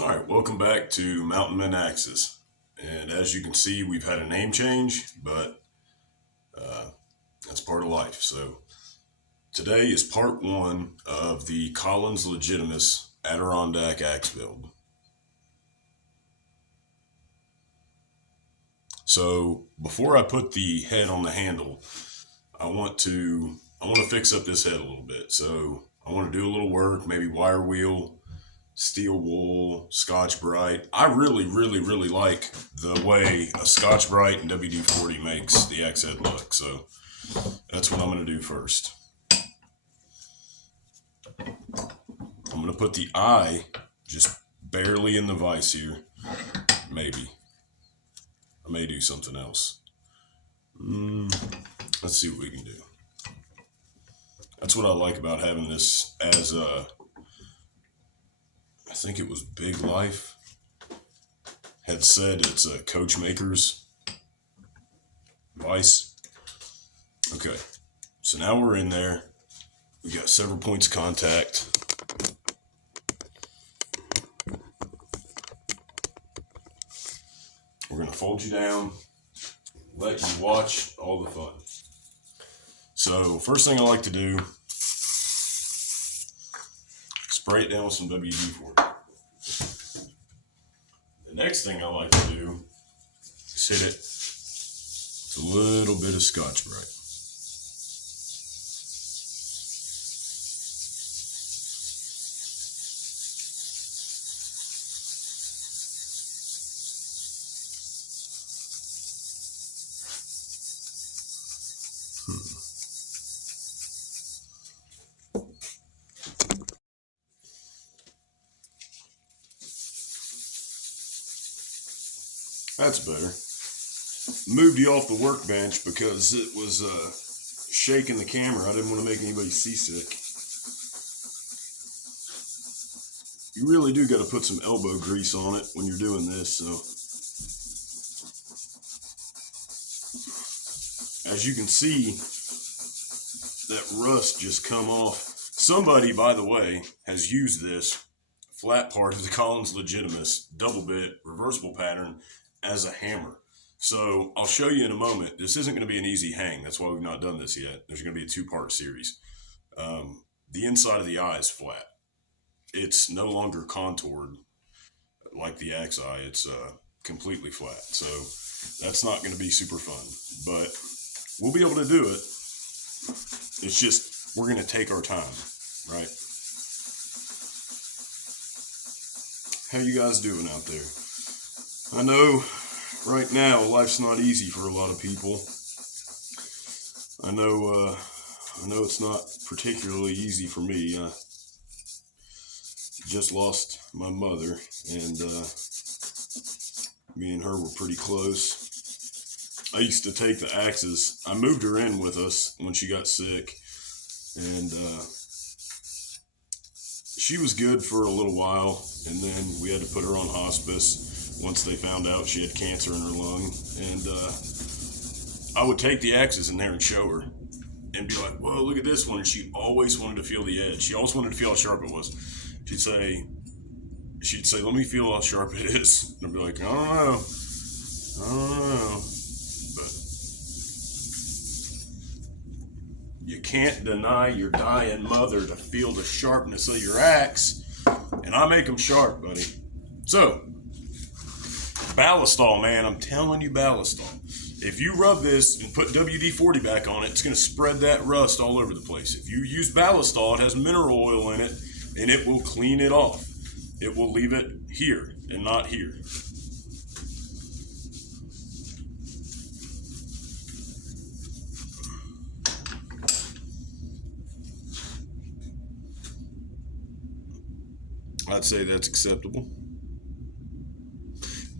All right, welcome back to Mountain Men Axes. And as you can see, we've had a name change, but that's part of life. So today is part one of the Collins Legitimus Adirondack axe build. So before I put the head on the handle, I want to fix up this head a little bit. So I want to do a little work, maybe wire wheel, steel wool, Scotch Brite. I really like the way a Scotch Brite and WD-40 makes the axe head look. So that's what I'm going to do first. I'm going to put the eye just barely in the vise here. Maybe. I may do something else. Let's see what we can do. That's what I like about having this as a, I think it was Big Life had said it's a Coachmaker's vise. Okay, so now we're in there. We got several points of contact. We're gonna fold you down, let you watch all the fun. So first thing I like to do, spray it down with some WD-40. The next thing I like to do is hit it with a little bit of Scotch Brite. That's better. Moved you off the workbench because it was shaking the camera. I didn't want to make anybody seasick. You really do got to put some elbow grease on it when you're doing this. So as you can see, that rust just come off. Somebody, by the way, has used this flat part of the Collins Legitimus double bit reversible pattern as a hammer. So I'll show you in a moment. This isn't going to be an easy hang. That's why we've not done this yet. There's going to be a two-part series. The inside of the eye is flat. It's no longer contoured like the axe eye. It's completely flat. So that's not going to be super fun, but we'll be able to do it. It's just, we're going to take our time, right? How you guys doing out there? I know right now life's not easy for a lot of people. I know it's not particularly easy for me. I just lost my mother, and me and her were pretty close. I used to take the axes. I moved her in with us when she got sick, and she was good for a little while, and then we had to put her on hospice once they found out she had cancer in her lung. And I would take the axes in there and show her and be like, whoa, look at this one. And she always wanted to feel the edge. She always wanted to feel how sharp it was. She'd say, let me feel how sharp it is. And I'd be like, I don't know. But you can't deny your dying mother to feel the sharpness of your axe. And I make them sharp, buddy. So, Ballistol, man, I'm telling you, Ballistol. If you rub this and put WD-40 back on it, it's going to spread that rust all over the place. If you use Ballistol, it has mineral oil in it, and it will clean it off. It will leave it here and not here. I'd say that's acceptable.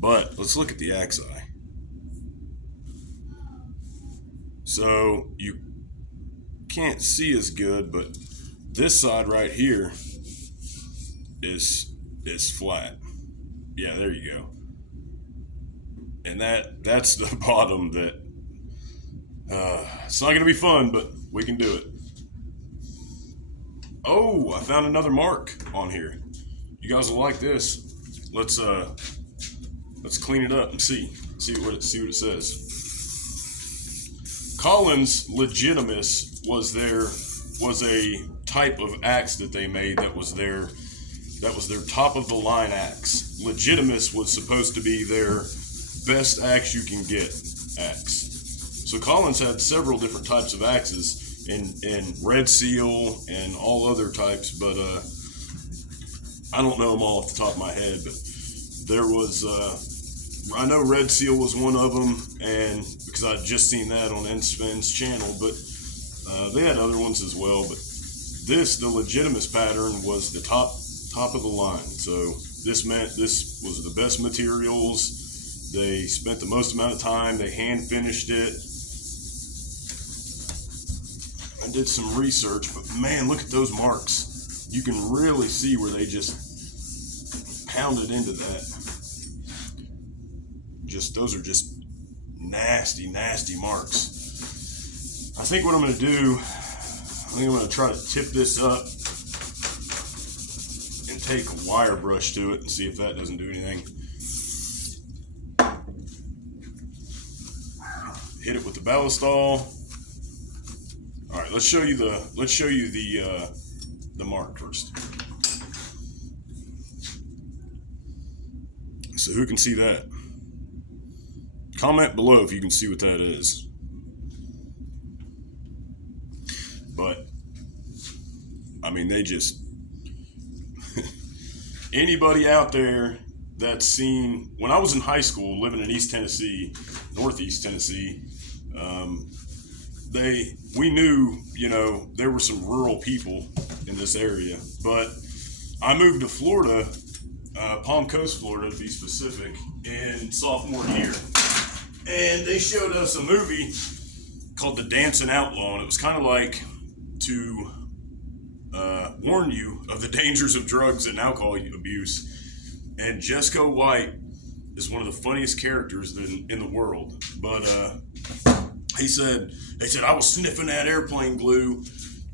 But let's look at the axe eye. So you can't see as good, but this side right here is flat. Yeah, there you go. And that's the bottom that it's not going to be fun, but we can do it. Oh, I found another mark on here. You guys will like this. let's clean it up and see what it says. Collins Legitimus was a type of axe that they made that was their top of the line axe. Legitimus was supposed to be their best axe you can get axe. So Collins had several different types of axes in Red Seal and all other types, but I don't know them all off the top of my head, but there was I know Red Seal was one of them, and because I'd just seen that on Sven's channel, but they had other ones as well. But the Legitimus pattern was the top of the line. So this meant this was the best materials. They spent the most amount of time. They hand finished it. I did some research, but man, look at those marks. You can really see where they just pounded into that. Those are just nasty marks. I think what I'm going to do, I'm going to try to tip this up and take a wire brush to it and see if that doesn't do anything. Hit it with the ballistol. All right, let's show you the mark first. So who can see that? Comment below if you can see what that is. But I mean, they just anybody out there that's seen, when I was in high school living in East Tennessee, Northeast Tennessee, we knew, there were some rural people in this area, but I moved to Florida, Palm Coast, Florida to be specific, in sophomore year. And they showed us a movie called The Dancing Outlaw, and it was kind of like to warn you of the dangers of drugs and alcohol abuse. And Jessica White is one of the funniest characters in the world. But they said I was sniffing that airplane glue,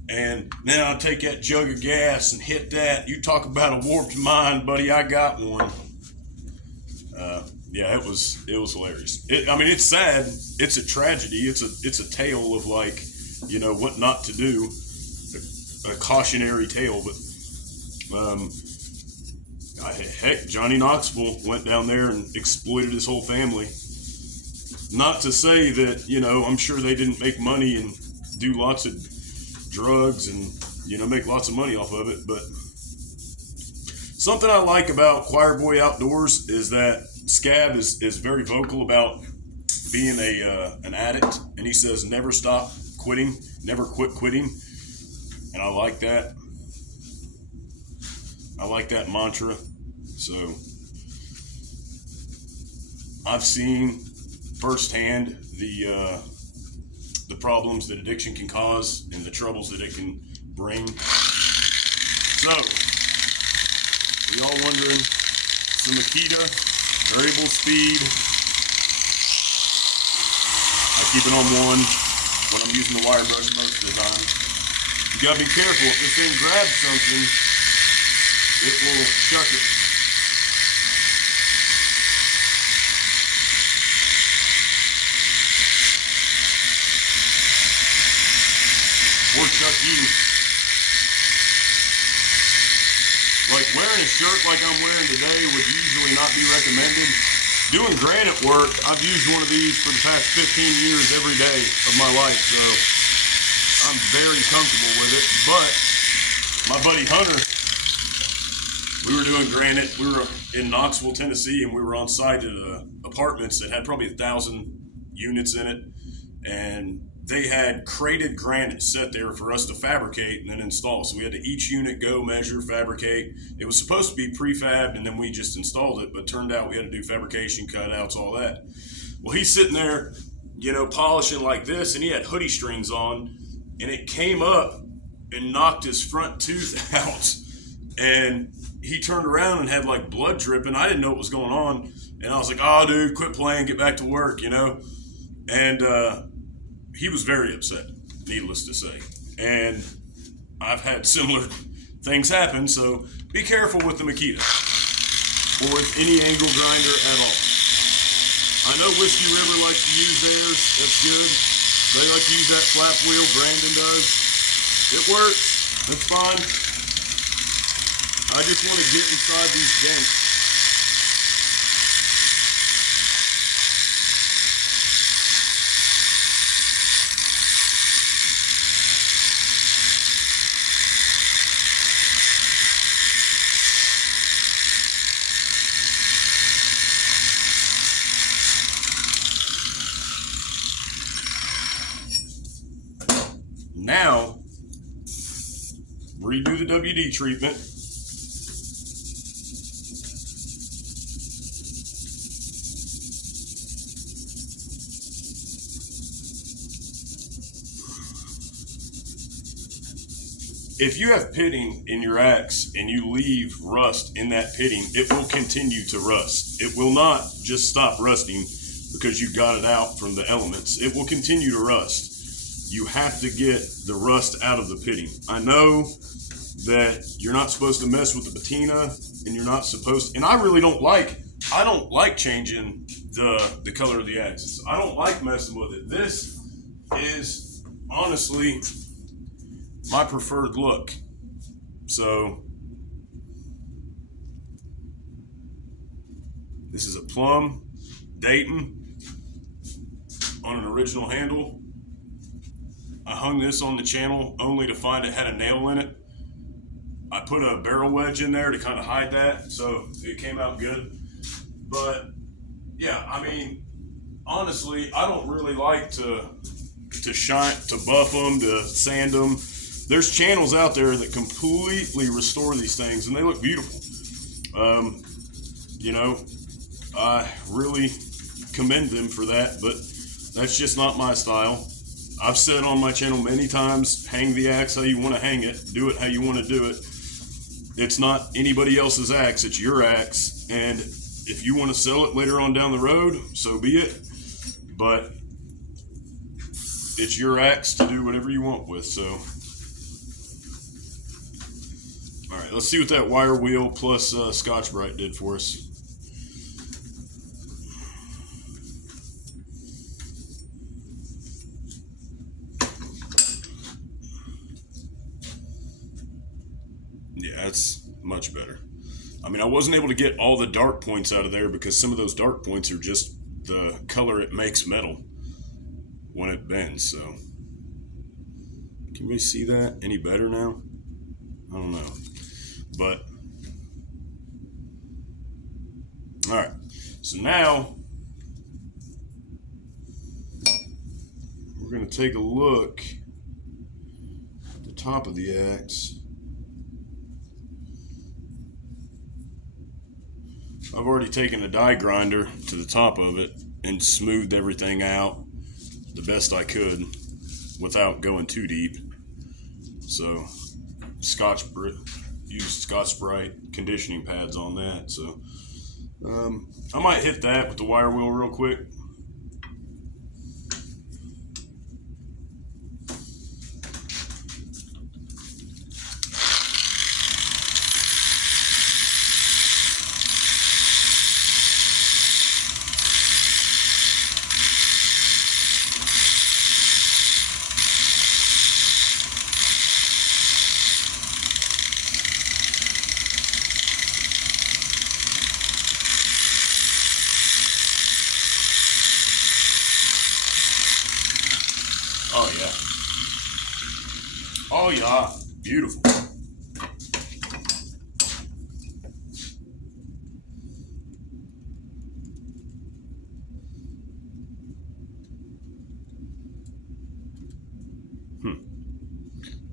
and then I'll take that jug of gas and hit that. You talk about a warped mind, buddy. I got one. Yeah, it was hilarious. I mean, it's sad. It's a tragedy. It's a tale of, like, what not to do. A cautionary tale. But heck, Johnny Knoxville went down there and exploited his whole family. Not to say that, I'm sure they didn't make money and do lots of drugs and, make lots of money off of it. But something I like about Choir Boy Outdoors is that Scab is very vocal about being an addict, and he says never stop quitting, never quit quitting, and I like that. I like that mantra. So I've seen firsthand the problems that addiction can cause and the troubles that it can bring. So, are y'all wondering, some Makita, variable speed. I keep it on one when I'm using the wire brush most of the time. You gotta be careful. If this thing grabs something, it will chuck it. Or chuck you. Like wearing a shirt like I'm wearing today would usually not be recommended. Doing granite work, I've used one of these for the past 15 years every day of my life, so I'm very comfortable with it. But my buddy Hunter, we were doing granite. We were in Knoxville, Tennessee, and we were on site at apartments that had probably 1,000 units in it, and they had crated granite set there for us to fabricate and then install. So we had to each unit go measure, fabricate. It was supposed to be prefabbed, and then we just installed it, but turned out we had to do fabrication, cutouts, all that. Well, he's sitting there, polishing like this, and he had hoodie strings on, and it came up and knocked his front tooth out. And he turned around and had like blood dripping. I didn't know what was going on. And I was like, oh, dude, quit playing, get back to work, And he was very upset, needless to say. And I've had similar things happen, so be careful with the Makita. or with any angle grinder at all. I know Whiskey River likes to use theirs. That's good. They like to use that flap wheel. Brandon does. It works. That's fine. I just want to get inside these dents. Now, redo the WD treatment. If you have pitting in your axe and you leave rust in that pitting, it will continue to rust. It will not just stop rusting because you got it out from the elements. It will continue to rust. You have to get the rust out of the pitting. I know that you're not supposed to mess with the patina, and you're not supposed, and I don't like changing the color of the axes. I don't like messing with it. This is honestly my preferred look. So this is a plum Dayton on an original handle. I hung this on the channel only to find it had a nail in it. I put a barrel wedge in there to kind of hide that, so it came out good. But yeah, I mean, honestly, I don't really like to buff them, to sand them. There's channels out there that completely restore these things, and they look beautiful. You know, I really commend them for that, but that's just not my style. I've said on my channel many times, hang the axe how you want to hang it, do it how you want to do it. It's not anybody else's axe, it's your axe, and if you want to sell it later on down the road, so be it. But it's your axe to do whatever you want with. So, all right, let's see what that wire wheel plus Scotch-Brite did for us. Yeah, that's much better. I mean, I wasn't able to get all the dark points out of there because some of those dark points are just the color it makes metal when it bends. So, can we see that any better now? I don't know. But, all right. So now, we're going to take a look at the top of the axe. I've already taken a die grinder to the top of it and smoothed everything out the best I could without going too deep. So used Scotch-Brite conditioning pads on that. So I might hit that with the wire wheel real quick. Oh yeah. Oh yeah. Beautiful.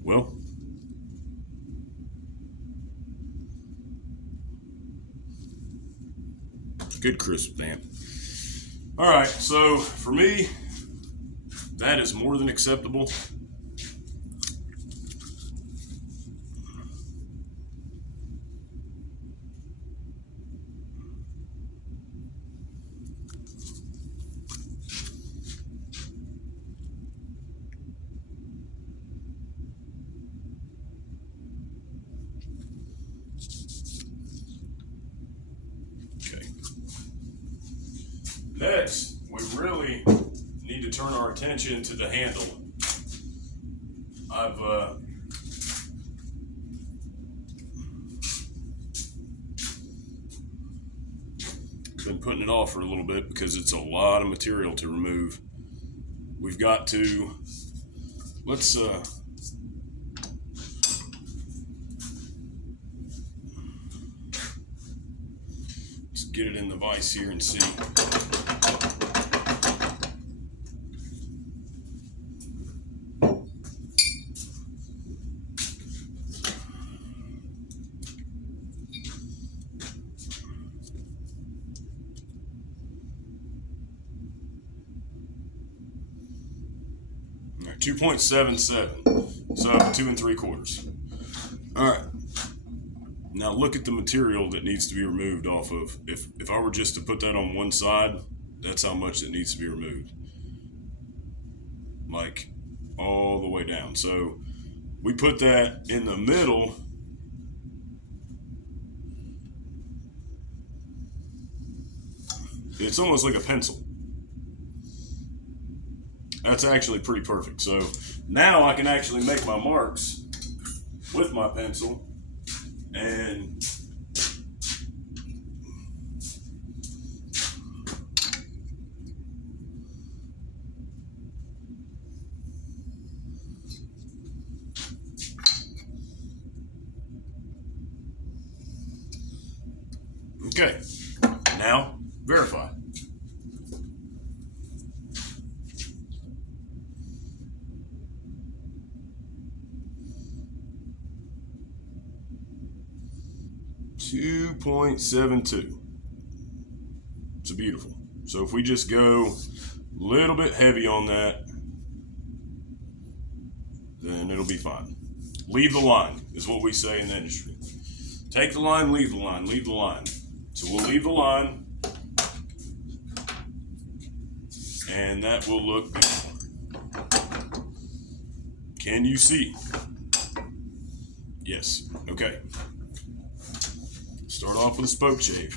Well, good crisp stamp. All right, so for me, that is more than acceptable. Next, we really need to turn our attention to the handle. I've been putting it off for a little bit because it's a lot of material to remove. We've got to, let's get it in the vise here and see. All right, 2.77, so 2 3/4. All right. Now look at the material that needs to be removed off of. If I were just to put that on one side, that's how much it needs to be removed. Like all the way down. So we put that in the middle. It's almost like a pencil. That's actually pretty perfect. So now I can actually make my marks with my pencil. And okay, now verify. .72. It's beautiful. So if we just go a little bit heavy on that, then it'll be fine. Leave the line is what we say in the industry. Take the line, leave the line, leave the line. So we'll leave the line, and that will look beautiful. Can you see? Yes. Okay. Start off with a spoke shave.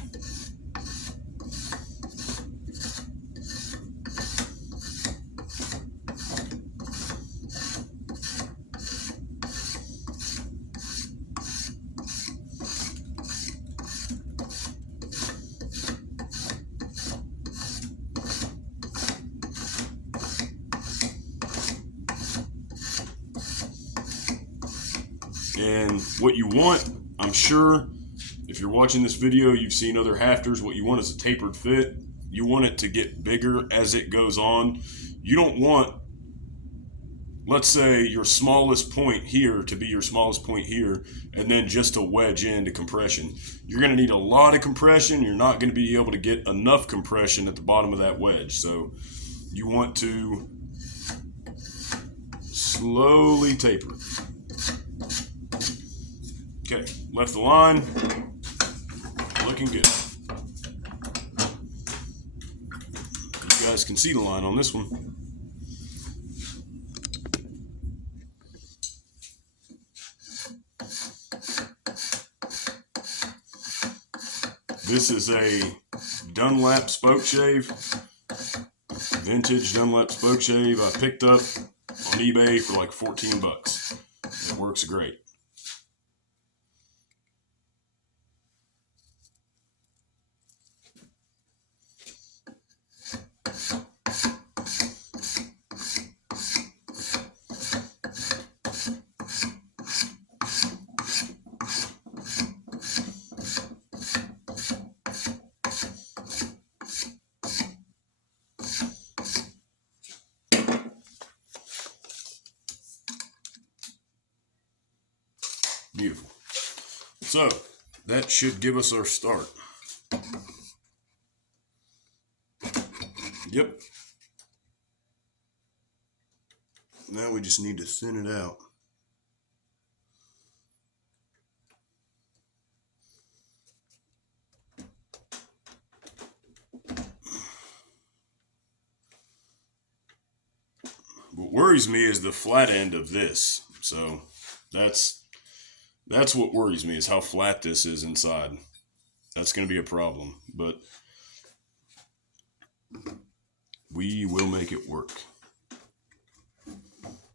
And what you want, I'm sure, if you're watching this video, you've seen other hafters. What you want is a tapered fit. You want it to get bigger as it goes on. You don't want, let's say, your smallest point here to be your smallest point here, and then just a wedge into compression. You're going to need a lot of compression. You're not going to be able to get enough compression at the bottom of that wedge. So you want to slowly taper. Okay, left the line, looking good. You guys can see the line on this one. This is a Dunlap spoke shave, vintage Dunlap spoke shave I picked up on eBay for like 14 bucks. It works great. Beautiful. So that should give us our start. Yep. Now we just need to thin it out. What worries me is the flat end of this. So that's what worries me, is how flat this is inside. That's going to be a problem. But We will make it work.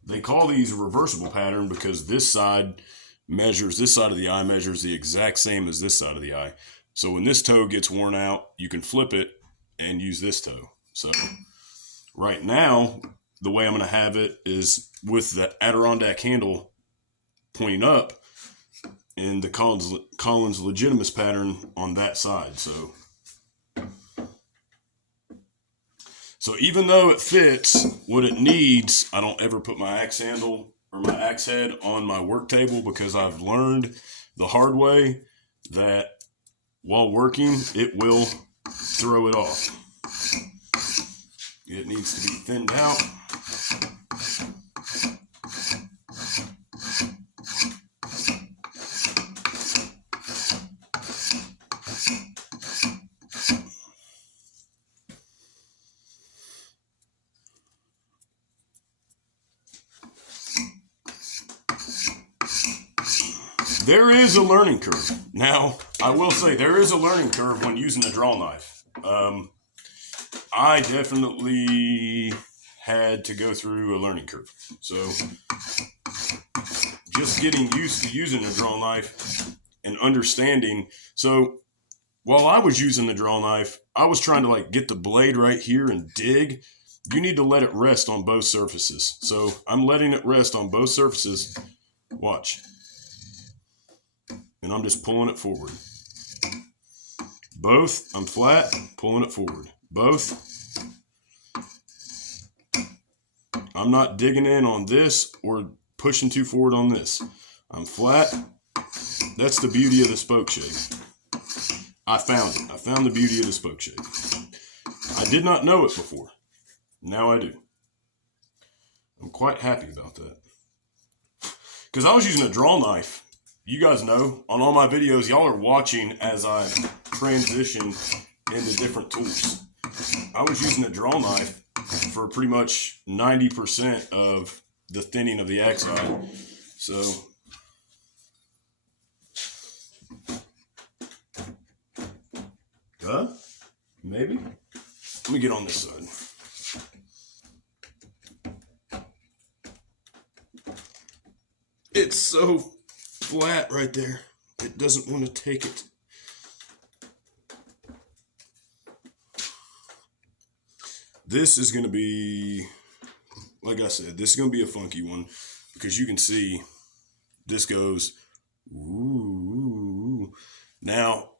They call these a reversible pattern because this side of the eye measures the exact same as this side of the eye. So when this toe gets worn out, you can flip it and use this toe. So right now, the way I'm going to have it is with the Adirondack handle pointing up and the Collins Legitimus pattern on that side. So even though it fits what it needs, I don't ever put my axe handle or my axe head on my work table because I've learned the hard way that while working, it will throw it off. It needs to be thinned out. There is a learning curve. Now, I will say there is a learning curve when using a draw knife. I definitely had to go through a learning curve. So, just getting used to using a draw knife and understanding. So, while I was using the draw knife, I was trying to like get the blade right here and dig. You need to let it rest on both surfaces. So, I'm letting it rest on both surfaces. Watch. And I'm just pulling it forward. Both, I'm flat, pulling it forward. Both. I'm not digging in on this or pushing too forward on this. I'm flat. That's the beauty of the spoke shape. I found it. I found the beauty of the spoke shape. I did not know it before. Now I do. I'm quite happy about that. Because I was using a draw knife. You guys know, on all my videos, y'all are watching as I transition into different tools. I was using a draw knife for pretty much 90% of the thinning of the axe side. So, maybe? Let me get on this side. It's so flat right there. It doesn't want to take it. This is going to be, like I said, this is going to be a funky one because you can see this goes, ooh. Now,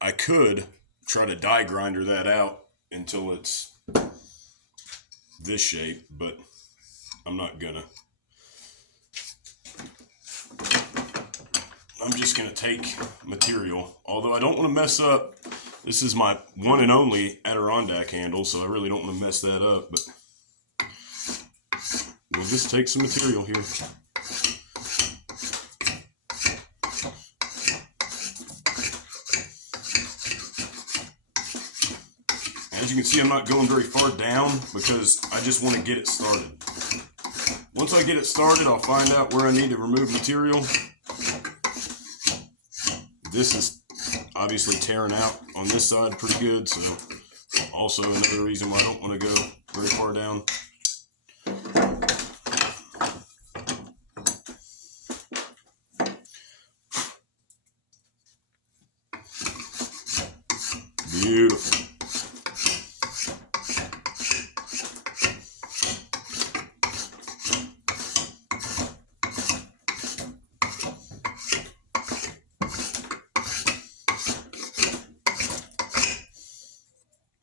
I could try to die grinder that out until it's this shape, but I'm not gonna. I'm just going to take material, although I don't want to mess up. This is my one and only Adirondack handle, so I really don't want to mess that up, but we'll just take some material here. As you can see, I'm not going very far down because I just want to get it started. Once I get it started, I'll find out where I need to remove material. This is obviously tearing out on this side pretty good, so also another reason why I don't want to go very far down. Beautiful.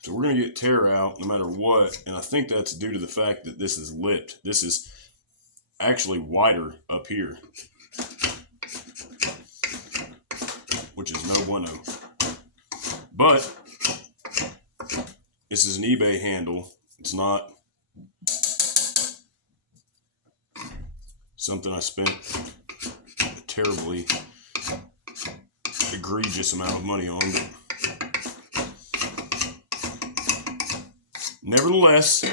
So we're going to get tear out no matter what, and I think that's due to the fact that this is lipped. This is actually wider up here, which is no bueno. But this is an eBay handle. It's not something I spent a terribly egregious amount of money on, but nevertheless,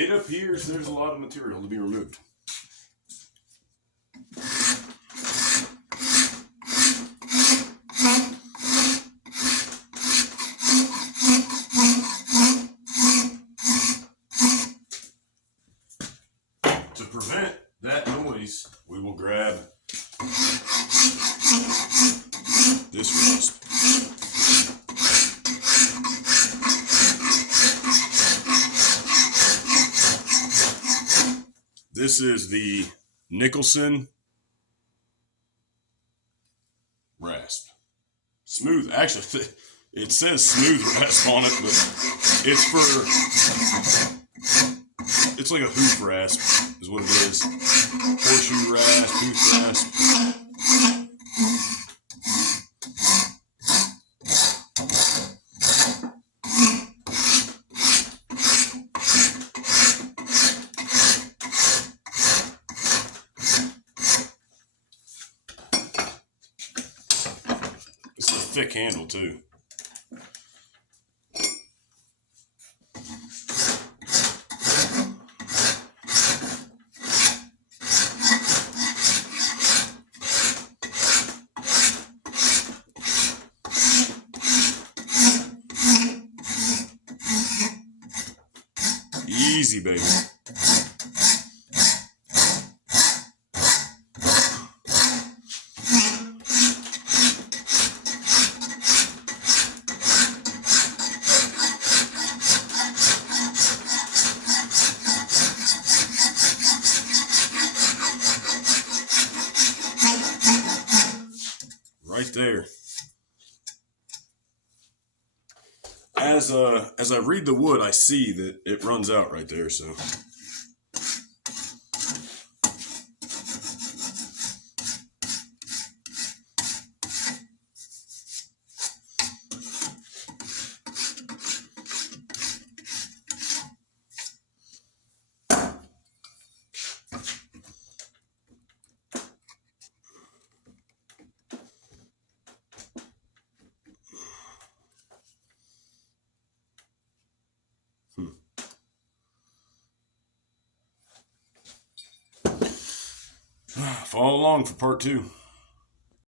It appears there's a lot of material to be removed. To prevent that noise, we will grab this rasp. This is the Nicholson rasp. Smooth. Actually, it says smooth rasp on it, but it's like a hoof rasp is what it is. Horseshoe rasp, hoof rasp. It's a thick handle too. Easy, baby. Right there. As I read the wood, I see that it runs out right there, so. Follow along for part 2.